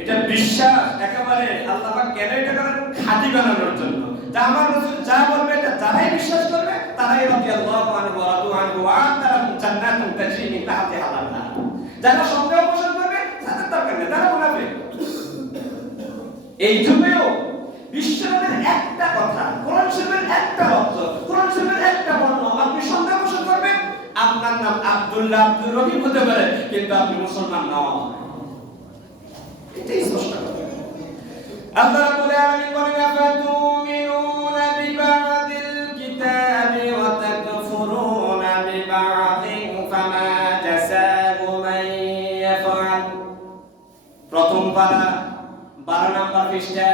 এটা বিশ্বাস একেবারে আল্লাহ পাক কেন এটা করেন খাঁটি বানানোর জন্য। যা আমার রাসূল যা বলবে এটা যারাই বিশ্বাস করবে তারাই রাদিয়াল্লাহু আনহু ওয়া রাদু আনহু ওয়া আ'তালাহum জান্নাতুন তাজরি মিন তাহতিহা আল-আনহার। যারা সন্দেহ পোষণ করবে তাদের দরকার নেই, তারা মুনাফিক। এই যুগেও বিশ্বনবীর একটা কথা, কোরআন শরীফের একটা অর্থ, কোরআন শরীফের একটা বর্ণ আপনি সন্দেহ পোষণ করবেন, আপনার নাম আব্দুল্লাহ আব্দুর রহিম হতে পারে কিন্তু আপনি মুসলমান নন। এটাই স্পষ্ট কথা। আল্লাহ রাব্বুল আলামিন বলেন আফাতুমিনুনা বিবাদিল কিতাবি ওয়া তাকফুরুনা বিবাদিন ফামা জাযাউ মান ইয়াফআল। প্রথম পারা 12 নম্বর পৃষ্ঠা।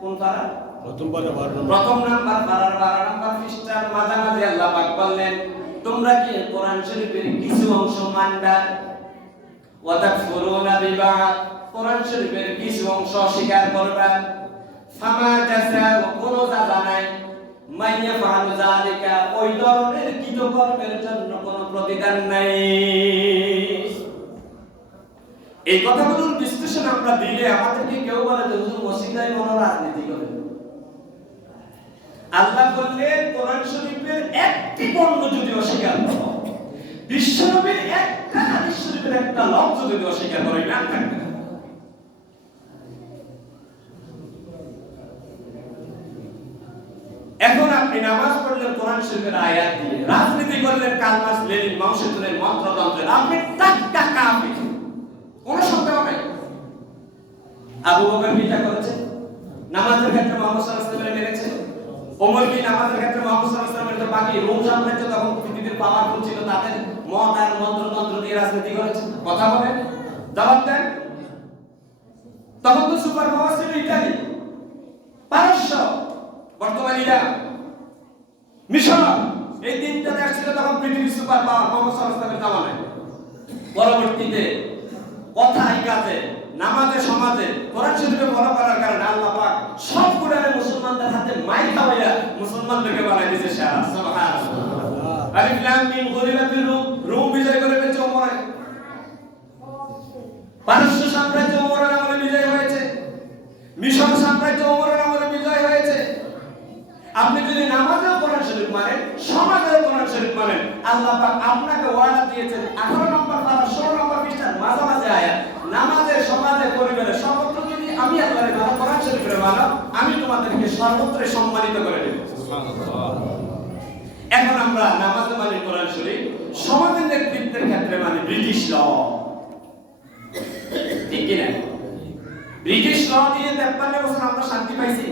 কোন পারা? প্রথম পারা 12 নম্বর। প্রথম নাম্বার পারার 12 নম্বর পৃষ্ঠার মাঝামাঝি আল্লাহ পাক বললেন তোমরা কি কোরআন শরীফের কিছু অংশ মানবা ওয়া তাকফুরুনা বিবাদ, কোরআন শরীফের কিছু অংশ অস্বীকার করবা। ফামা জাযাউ, কোনো সাজা নাই। মাইয়া ফাআলু যালিকা, ওই ধরনের কৃতকর্মের জন্য কোনো প্রতিদান নাই। এই কথাগুলোর বিশ্লেষণ আমরা দিলে আমাদেরকে কেউ বলে যে হুজুর মসজিদায় কোনো রাজনীতি করে। আল্লাহ বললেন কোরআন শরীফের একটি বর্ণ যদি অস্বীকার করো, বিশ্বনবীর একটা হাদিস শরীফের একটা লফজ যদি অস্বীকার করো, ইমান থাকবে না। এখন আপনি নামাজ পড়লেন কোরআন শরীফের আয়াত দিয়ে, রাজনীতি করলেন কার্ল মার্কস লেনিন মাও সেতুনের মন্ত্রতন্ত্রের, আপনি টাটকা কাফির, কোন সন্দেহ নাই। আবু বকর বিটা করেছে, নামাজের ক্ষেত্রে মুহাম্মদ সাল্লাল্লাহু আলাইহি ওয়াসাল্লাম মেরেছে। ওমর কি নামাজের ক্ষেত্রে মুহাম্মদ সাল্লাল্লাহু আলাইহি ওয়াসাল্লামের বাকি রোম সাম্রাজ্য তখন পৃথিবীর পাওয়ারফুল ছিল, তাদের মত আর মন্ত্রতন্ত্র দিয়ে রাজনীতি করেছে। কথা বলেন, জবাব দেন। তখন তো সুপার পাওয়ার ছিল ইতালি, পারস্য, বর্তমান ইরান, মিশর, এই তিনটা দেশ ছিল তখন পৃথিবীর সুপার পাওয়ার মুহাম্মদ সাল্লাল্লাহু আলাইহি ওয়াসাল্লামের জামানায়। পরবর্তীতে কথায় কাজে নামাজে সমাজে কোরআন শরীফে ফলো করার কারণে আল্লাহ পাক সব কুরআনে মুসলমানদের হাতে মাইক খাওয়াইয়া মুসলমানদেরকে বানাই দিয়েছে। সুবহানাল্লাহ। আলিফ লাম মিম গুলিবাতির রূম, রূম বিজয় করে ফেলেছে ওমরে। পারস্য সাম্রাজ্য ওমরের আমলে বিজয় হয়েছে, মিশর সাম্রাজ্য ওমরের আমলে বিজয় হয়েছে। আপনি যদি নামাজেও কোরআন শরীফ মানেন, সমাজেও কোরআন শরীফ মানেন, আল্লাহ পাক আপনাকে ওয়াদা দিয়েছেন 18 নম্বর পারা 16 নম্বর পৃষ্ঠার মাঝামাঝি আয়াত, নামাজে সমাজে পরিবারে সর্বত্র যদি আমি আল্লাহর কথা কোরআন শরীফের মানো, আমি তোমাদেরকে সর্বত্র সম্মানিত করে দেব। সুবহানাল্লাহ। এখন আমরা নামাজে মানি কোরআন শরীফ, সমাজের নেতৃত্বের ক্ষেত্রে মানে ব্রিটিশ ল। ঠিক কি না? ব্রিটিশ ল দিয়ে 53 বছর আমরা শান্তি পাইছি।